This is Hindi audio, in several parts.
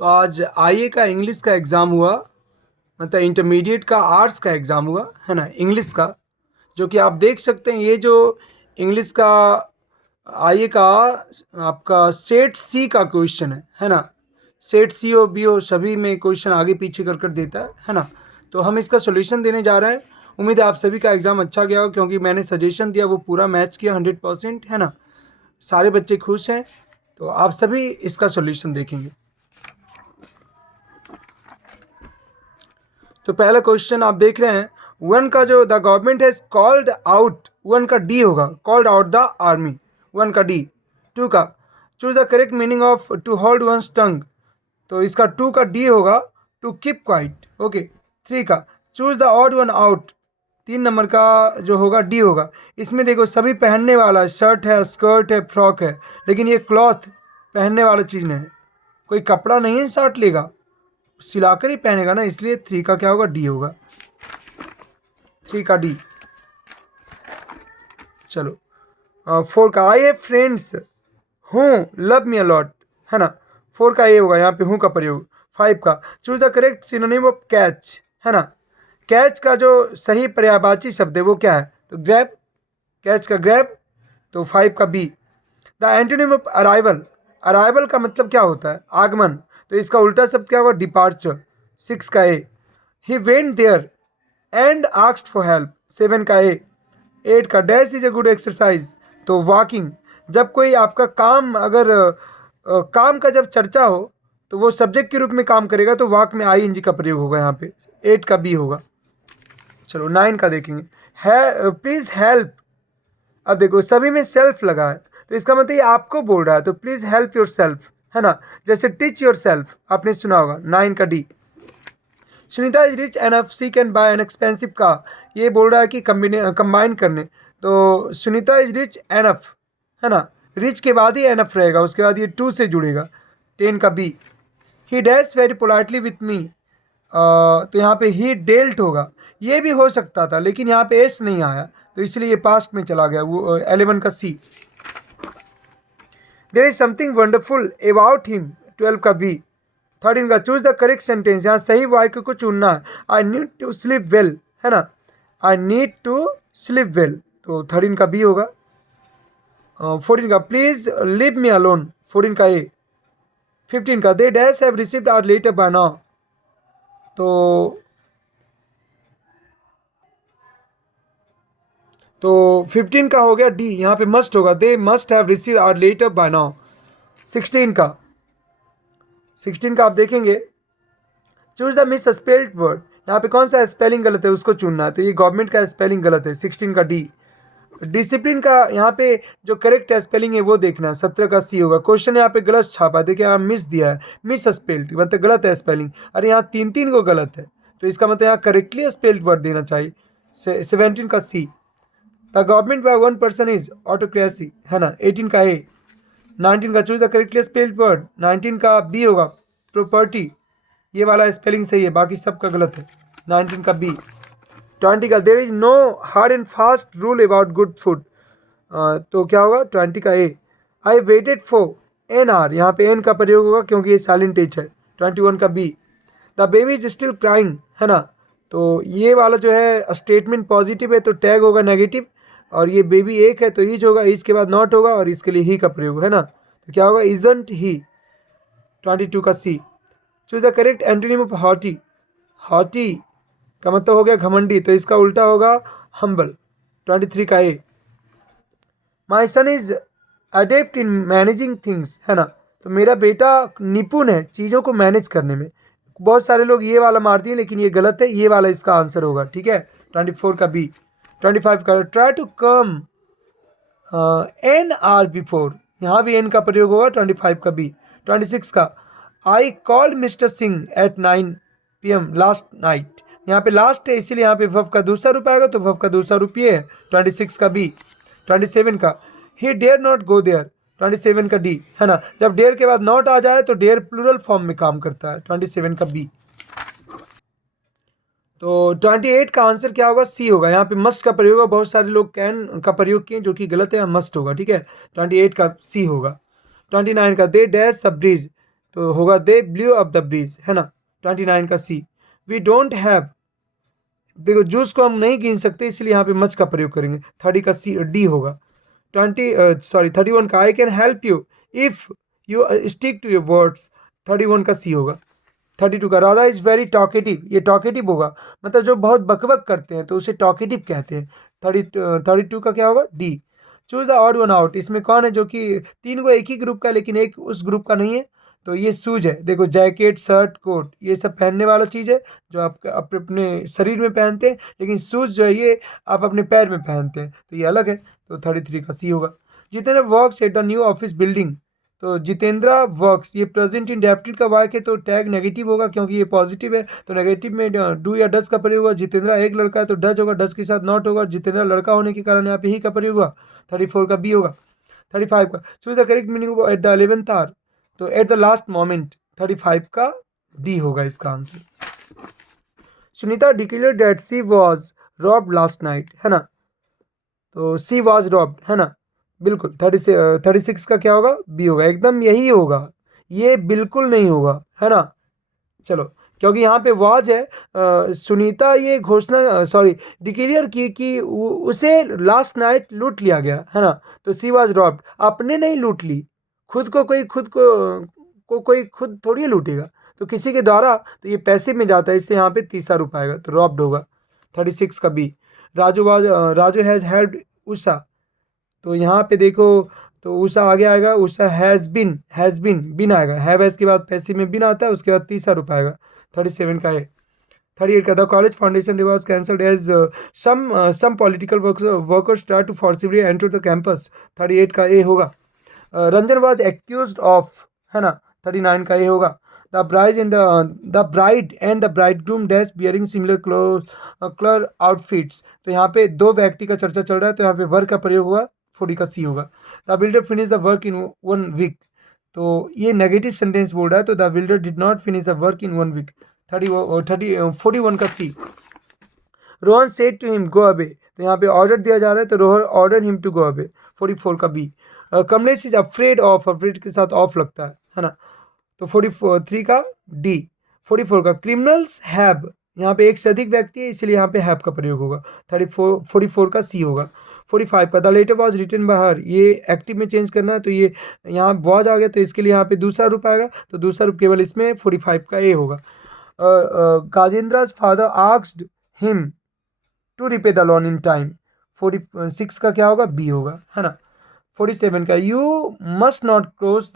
तो आज आईए का इंग्लिश का एग्ज़ाम हुआ, मतलब इंटरमीडिएट का आर्ट्स का एग्ज़ाम हुआ है ना, इंग्लिश का। जो कि आप देख सकते हैं ये जो इंग्लिश का आईए का आपका सेट सी का क्वेश्चन है ना। सेट सी हो बी हो सभी में क्वेश्चन आगे पीछे कर देता है ना। तो हम इसका सोल्यूशन देने जा रहे हैं। उम्मीद है आप सभी का एग्ज़ाम अच्छा गया हो, क्योंकि मैंने सजेशन दिया वो पूरा मैच किया 100% है ना। सारे बच्चे खुश हैं। तो आप सभी इसका सोल्यूशन देखेंगे। तो पहला क्वेश्चन आप देख रहे हैं, वन का जो the government has called out, one का डी होगा, called out the army, one का डी। टू का choose the correct meaning of to hold one's tongue, तो इसका टू का डी होगा, to keep quiet. Okay. Three का choose the odd one out, 3 number का जो होगा डी होगा। इसमें देखो सभी पहनने वाला शर्ट है, स्कर्ट है, फ्रॉक है, लेकिन ये क्लॉथ पहनने वाला चीज़ नहीं है। कोई कपड़ा नहीं है शर्ट लेगा, सिलाकर ही पहनेगा ना, इसलिए 3 का क्या होगा, डी होगा। 3 का डी। चलो 4 का आई हैव फ्रेंड्स हूँ लव मी अलॉट, है ना। 4 का ए होगा, यहाँ पे हूँ का प्रयोग। 5 का choose the correct synonym of catch, है ना। कैच का जो सही पर्यायवाची शब्द है वो क्या है, तो ग्रैब, कैच का ग्रैब। तो 5 का B. The antonym of arrival, arrival का मतलब क्या होता है, आगमन, तो इसका उल्टा शब्द क्या होगा, डिपार्चर। 6 का A. He went there and asked for help, 7 का ए। 8 का dash is a good exercise, तो वॉकिंग। जब कोई आपका काम अगर काम का जब चर्चा हो तो वो सब्जेक्ट के रूप में काम करेगा, तो वॉक में आई एन जी का प्रयोग होगा यहाँ पे। 8 का बी होगा। चलो 9 का देखेंगे, है प्लीज़ हेल्प। अब देखो सभी में सेल्फ लगा है, तो इसका मतलब ये आपको बोल रहा है, तो प्लीज़ हेल्प योर सेल्फ, है ना। जैसे टीच योर सेल्फ आपने सुना होगा। 9 का D. Sunita is rich enough she can buy an expensive का, ये बोल रहा है कि कंबाइन करने, तो सुनीता इज रिच एनफ, है ना। रिच के बाद ही एनफ रहेगा, उसके बाद ये टू से जुड़ेगा। 10 का B. He dash very politely with me, तो यहाँ पे ही डेल्ट होगा, ये भी हो सकता था लेकिन यहाँ पे एस नहीं आया, तो इसलिए ये पास्ट में चला गया। वो 11 का C. There is something wonderful about him, 12 का बी। 13 का चूज द करेक्ट सेंटेंस, यहाँ सही वाक्य को चुनना है। I need to sleep well, है ना, I need to sleep well, तो 13 का बी होगा। 14 का प्लीज लीव मी अलोन, 14 का ए। 15 का they dash have received our letter by now, तो 15 का हो गया डी, यहाँ पे मस्ट होगा, they must have received our letter by now. 16 का, 16 का आप देखेंगे, choose the misspelled word, यहाँ पे कौन सा स्पेलिंग गलत है उसको चुनना है, तो ये गवर्नमेंट का स्पेलिंग गलत है। 16 का डी। डिसिप्लिन का यहाँ पे जो करेक्ट स्पेलिंग है वो देखना, 17 का सी होगा। क्वेश्चन यहाँ पे गलत छापा, देखिए यहाँ मिस दिया है, मिस स्पेल्ड मतलब गलत है स्पेलिंग, अरे यहाँ 3 को गलत है, तो इसका मतलब यहाँ करेक्टली स्पेल्ड वर्ड देना चाहिए। 17 का C. The government by one person is autocracy, है ना। 18 का ए। 19 का choose the correctly spelled word, 19 का बी होगा, प्रॉपर्टी, ये वाला स्पेलिंग सही है, बाकी सबका गलत है। 19 का बी। 20 का there is no hard and fast rule about good food, तो क्या होगा, 20 का A. I waited for an hour, यहाँ पे एन का प्रयोग होगा क्योंकि ये साइलेंट एच है। 21 का B. The baby is still crying, है ना, तो ये वाला जो है स्टेटमेंट पॉजिटिव है तो टैग होगा नेगेटिव, और ये बेबी एक है तो ईच होगा, ईच के बाद नॉट होगा, और इसके लिए ही का प्रयोग है ना, तो क्या होगा, इजंट ही। 22 का C. Choose the correct antonym of haughty, haughty का मतलब हो गया घमंडी, तो इसका उल्टा होगा हम्बल। 23 का A. My son is adept in managing things, है ना, तो मेरा बेटा निपुण है चीज़ों को मैनेज करने में। बहुत सारे लोग ये वाला मारती हैं लेकिन ये गलत है, ये वाला इसका आंसर होगा, ठीक है। 24 का बी। 25 का try to come an hour before, यहाँ भी एन का प्रयोग होगा, 25 का बी। 26 का I called mister Singh at 9 PM last night, यहाँ पे लास्ट है इसीलिए यहाँ पे वफ का दूसरा रूप आएगा, तो वफ का दूसरा रूप ये है। 26 का बी। 27 का he dare not go there, 27 का डी, है ना, जब डेयर के बाद नॉट आ जाए तो डेयर प्लूरल फॉर्म में काम करता है। 27 का बी। तो 28 का आंसर क्या होगा, सी होगा, यहाँ पे मस्ट का प्रयोग होगा, बहुत सारे लोग कैन का प्रयोग किए जो कि गलत है, मस्ट होगा, ठीक है। 28 का सी होगा। 29 का दे डैश द ब्रिज, तो होगा दे ब्लू अप द ब्रिज, है ना। 29 का सी। वी डोंट हैव, देखो जूस को हम नहीं गिन सकते इसलिए यहाँ पे मच का प्रयोग करेंगे। 30 का सी डी होगा। 31 का I can help you if you stick to your words. 31 का सी होगा। 32 का राधा इज वेरी टॉकेटिव, ये टॉकेटिव होगा, मतलब जो बहुत बकबक करते हैं तो उसे टॉकेटिव कहते हैं। 32 का क्या होगा D. Choose the odd one out, इसमें कौन है जो कि तीन को एक ही ग्रुप का लेकिन एक उस ग्रुप का नहीं है, तो ये शूज है। देखो जैकेट शर्ट कोट ये सब पहनने वाला चीज़ है जो आप अपने अपने शरीर में पहनते हैं, लेकिन शूज जो है ये आप अपने पैर में पहनते हैं, तो ये अलग है। तो 33 का सी होगा। Jitendra works at the new office building, तो जितेंद्रा वर्क्स, ये प्रेजेंट इंडेफिनिट का वाक्य है तो टैग नेगेटिव होगा क्योंकि ये पॉजिटिव है, तो नेगेटिव में डू या डज का प्रयोग होगा। जितेंद्रा एक लड़का है तो डज होगा, डज के साथ नॉट होगा। जितेंद्रा लड़का होने के कारण यहाँ पे ही का प्रयोग होगा। 34 का बी होगा। 35 का choose the correct meaning at the 11th hour, तो एट द लास्ट मोमेंट। 35 का डी होगा इसका answer. Sunita declared that she was robbed last night, है ना, तो सी वाज रॉब्ड, है ना, बिल्कुल। 36 का क्या होगा बी होगा, एकदम यही होगा, ये बिल्कुल नहीं होगा, है ना। चलो क्योंकि यहाँ पे वाज है, सुनीता ये घोषणा सॉरी डिक्लेयर की कि उसे लास्ट नाइट लूट लिया गया, है ना, तो सी वाज रॉब्ड, आपने नहीं लूट ली, खुद को कोई खुद थोड़ी लूटेगा, तो किसी के द्वारा, तो ये पैसे में जाता है, इससे यहाँ पे तीसरा रूप आएगा, तो रॉब्ड होगा। 36 का B. Raju has helped Usha, तो यहाँ पे देखो तो उषा आगे आएगा, उषा हैज़ बिन आएगा, हैव एज के बाद पैसिव में बिन आता है, उसके बाद तीसरा रूप आएगा। 37 का है। 38 का the college foundation day was cancelled as some political workers try to forcibly enter the campus. 38 का ए होगा। रंजन वाज एक्यूज्ड ऑफ, है ना, 39 का ए होगा। The bride and the bridegroom dash bearing similar colour outfits, तो यहाँ पे दो व्यक्ति का चर्चा चल रहा है तो यहाँ पे वर्क का प्रयोग हुआ। 40 का सी होगा। The builder finish the work in 1 week, तो ये नेगेटिव सेंटेंस बोल रहा है, तो the builder did not finish the work in 1 week. 41 का C. Rohan said to him go away, तो यहाँ पे ऑर्डर दिया जा रहा है तो Rohan order him to go away. 44 का B. Kamlesh is afraid of, afraid के साथ ऑफ लगता है ना, तो 43 का डी। 44 का क्रिमिनल्स हैव, यहाँ पे एक से अधिक व्यक्ति है इसलिए यहाँ पे हैव का प्रयोग होगा। 44 का सी होगा। 45 का the letter was written by her, ये एक्टिव में चेंज करना है तो ये यहाँ वॉज आ गया तो इसके लिए यहाँ पे दूसरा रूप आएगा, तो दूसरा रूप केवल इसमें 45 का ए होगा। Gajendra's father asked him to repay the loan in time. 46 का क्या होगा बी होगा, है ना। 47 का you must not cross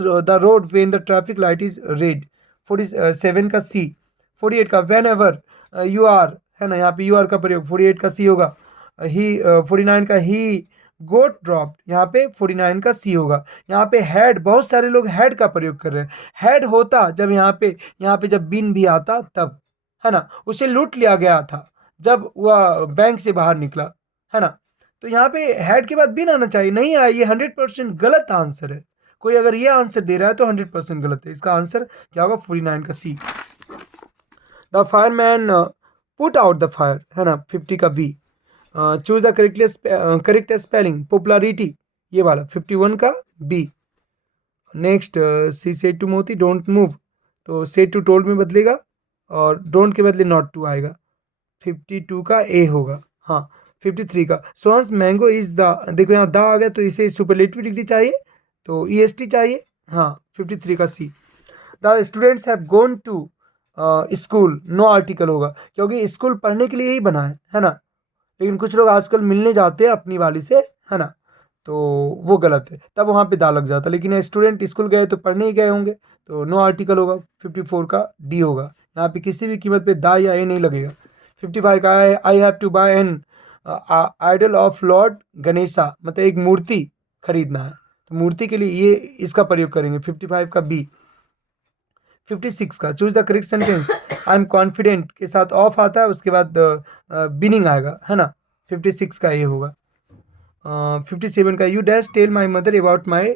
the road when the traffic light is red. 47 का सी। 48 का वेन एवर यू आर, है ना, यहाँ पे यू आर का प्रयोग। 48 का सी होगा। 49 का ही गोट ड्रॉप्ड, यहाँ पे 49 का सी होगा। यहाँ पे हैड, बहुत सारे लोग हैड का प्रयोग कर रहे हैं। हैड होता जब यहाँ पे जब बिन भी आता तब, है ना, उसे लूट लिया गया था जब वह बैंक से बाहर निकला, है ना, तो यहाँ पे हैड के बाद बिन आना चाहिए, नहीं आया, ये 100% गलत आंसर है। कोई अगर ये आंसर दे रहा है तो 100% गलत है। इसका आंसर क्या होगा 49 का C. The fireman put out the fire, है ना, 50 का B. Choose the correct spelling popularity, ये वाला 51 का B. Next she said to Moti don't move, तो सेड टू टोल्ड में बदलेगा और डोंट के बदले नॉट टू आएगा। 52 का ए होगा। हाँ 53 का सोहंस मैंगो इज द, देखो यहाँ द आ गया तो इसे सुपरलेटिव डिग्री चाहिए तो EST चाहिए। हाँ 53 का C. The students have gone to school, no article होगा क्योंकि स्कूल पढ़ने के लिए ही बना है ना, लेकिन कुछ लोग आजकल मिलने जाते हैं अपनी वाली से, है ना, तो वो गलत है, तब वहाँ पे दा लग जाता, लेकिन स्टूडेंट स्कूल गए तो पढ़ने ही गए होंगे तो नो आर्टिकल होगा। 54 का डी होगा, यहाँ पे किसी भी कीमत पे दा या ए नहीं लगेगा। 55 का I have to buy an idol of lord Ganesha, मतलब एक मूर्ति खरीदना है तो मूर्ति के लिए ये इसका प्रयोग करेंगे। 55 का बी। 56 का choose the correct sentence, I am confident के साथ ऑफ आता है उसके बाद बिनिंग आएगा, है ना, 56 का ये होगा। 57 का you dash tell my mother about my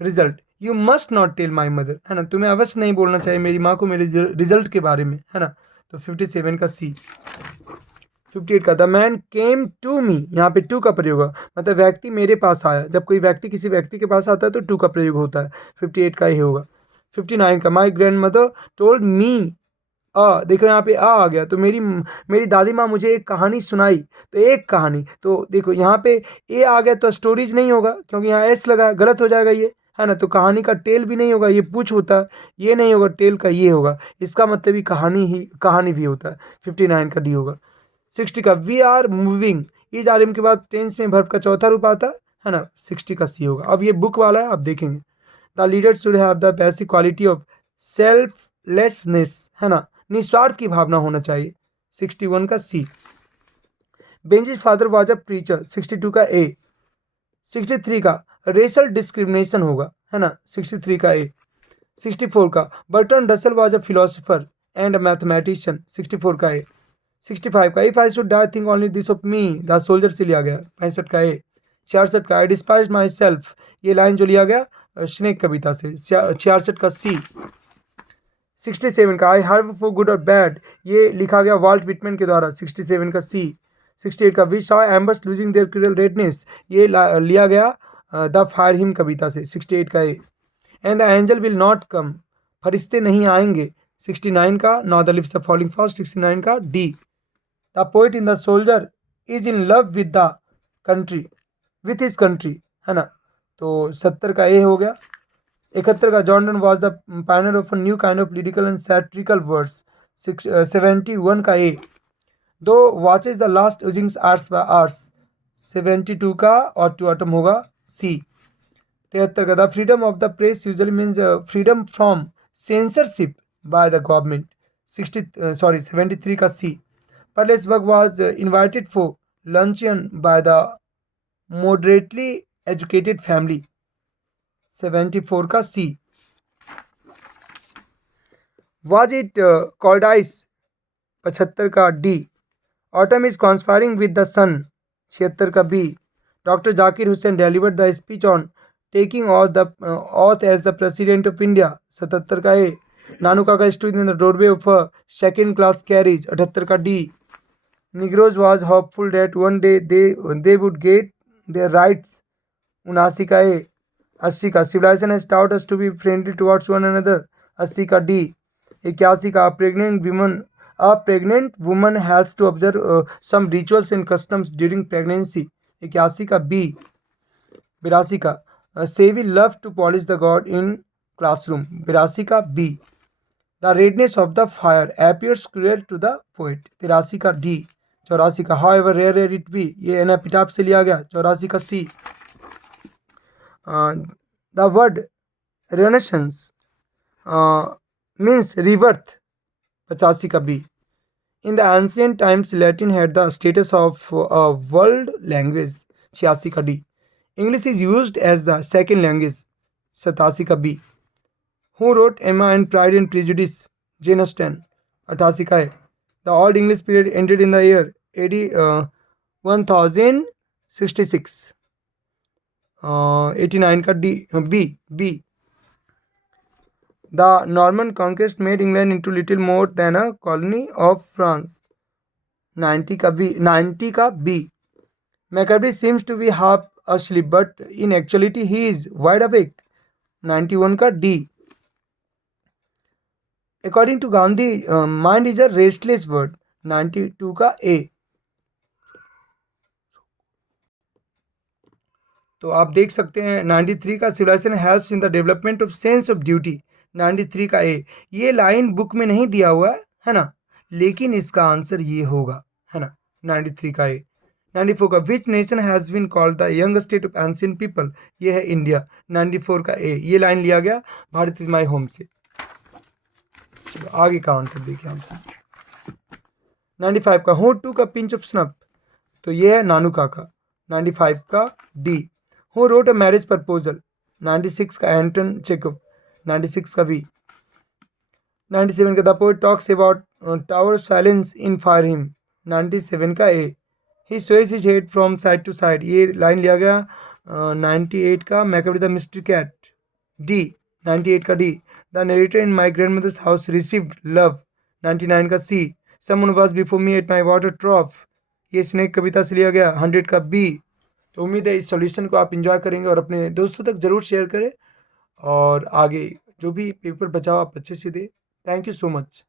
result, you must not tell my mother, है ना, तुम्हें अवश्य नहीं बोलना चाहिए मेरी माँ को मेरे रिजल्ट के बारे में, है ना, तो 57 का सी। 58 का the man came to me, यहाँ पे टू का प्रयोग है, मतलब व्यक्ति मेरे पास आया। जब कोई व्यक्ति किसी व्यक्ति के पास आता है तो टू का प्रयोग होता है। 58 का ये होगा। 59 का my grand mother told me देखो यहाँ पे आ गया, तो मेरी मेरी दादी माँ मुझे एक कहानी सुनाई, तो एक कहानी, तो देखो यहाँ पे ए आ गया तो स्टोरीज नहीं होगा क्योंकि यहाँ एस लगा है, गलत हो जाएगा ये, है ना। तो कहानी का टेल भी नहीं होगा, ये पूछ होता है, ये नहीं होगा, टेल का ये होगा, इसका मतलब ही कहानी भी होता है। 59 का डी होगा। 60 का we are moving, is are am के बाद टेंस में वर्ब का चौथा रूप आता है ना। 60 का सी होगा। अब ये बुक वाला है, आप देखेंगे। The leader should have the basic quality of selflessness, है ना, निस्वार्थ की भावना होना चाहिए। 61 का सी। बेंजिस फादर वाज अ प्रीचर। 62 का ए। 63 का रेशल डिस्क्रिमिनेशन होगा, है ना। 63 का ए। 64 का Bertrand Russell was a philosopher and mathematician. 64 का ए। 65 का if I should die think only this of me, the soldier से लिया गया। 65 का ए। 66 का आई डिस्पाइज माई सेल्फ, ये लाइन जो लिया गया स्नेक कविता से। 66 का सी। 67 का आई हर्व फॉर गुड और बैड, ये लिखा गया वाल्ट विटमैन के द्वारा। 67 का सी। 68 का we saw embers losing their क्रियल रेडनेस, ये लिया गया द फायर हिम कविता से। 68 का A. And the angel will not come, फरिश्ते नहीं आएंगे। 69 का नॉ the leaves are falling fast. 69 का D. The poet in the soldier is in love with the country, with his country, है ना। तो 70 का ए हो गया। 71 का Jordan was the pioneer of a new kind of political and satirical words. 71 का ए। दो वॉचेज द लास्ट यूजिंग्स आर्ट्स बाय आर्ट्स। 72 का और टू आटम होगा सी। 73 का the freedom of the press usually means freedom from censorship by the government. 73 का सी। Perlesburg was invited for luncheon by the moderately educated family। 74 का C। Was it called ice? 75 का D। Autumn is conspiring with the sun। 76 का B। Dr. Zakir Hussain delivered the speech on taking oath as the president of India। 77 का A। Nanu Kaka stood in the doorway of a second class carriage। 78 का D। Negroes was hopeful that one day they would get their rights। 79 का ए। 80 का civilization has taught us to be friendly towards one another। 80 का डी। 81 का a pregnant woman has to observe some rituals and customs during pregnancy। 81 का बी। 82 का Sevi love to polish the god in classroom। 82 का B. The redness of the fire appears clear to the poet। 83 का डी। 84 का however rare it be, ये एनापिटाफ से लिया गया। 84 का C. The word renaissance means rebirth. 85 का B. In the ancient times Latin had the status of world language. 86 का D. English is used as the second language. 87 का B. Who wrote Emma and Pride and Prejudice? Jane Austen. 88 का है the Old English period ended in the year AD 1066। 89 का D B. The Norman conquest made England into little more than a colony of France. 90 का बी। 90 का B. Macavity seems to be half asleep but in actuality he is wide awake। 91 का D. According to Gandhi, mind is a restless word। 92 का ए। तो आप देख सकते हैं 93 का civilisation helps in the development of sense of duty. 93 का ए। ये लाइन बुक में नहीं दिया हुआ है ना, लेकिन इसका आंसर ये होगा, है ना, 93 का ए। 94 का which nation has been called the young state of ancient people? ये है इंडिया। 94 का ए। ये लाइन लिया गया भारत इज माई होम से। चलो आगे का आंसर देखिए हमसे। 95 का हु टूक अ पिंच ऑफ स्नफ? तो ये है नानू काका। 95 का D. Who wrote a marriage proposal? 96 का एंटन चेकअप। 96 का वी। 97 का the poet talks about tower silence in fire him. 97 का A. He sways his head from side to side, ये लाइन लिया गया 98 का Macavity the mystery cat. D. 98 का D. The narrator in my grandmother's house received love. 99 का C. Someone was before me at my water ट्रॉफ। ये स्नेक कविता से लिया गया 100 का बी। तो उम्मीद है इस सॉल्यूशन को आप इंजॉय करेंगे और अपने दोस्तों तक ज़रूर शेयर करें, और आगे जो भी पेपर बचा हो आप अच्छे से दें। Thank you so much.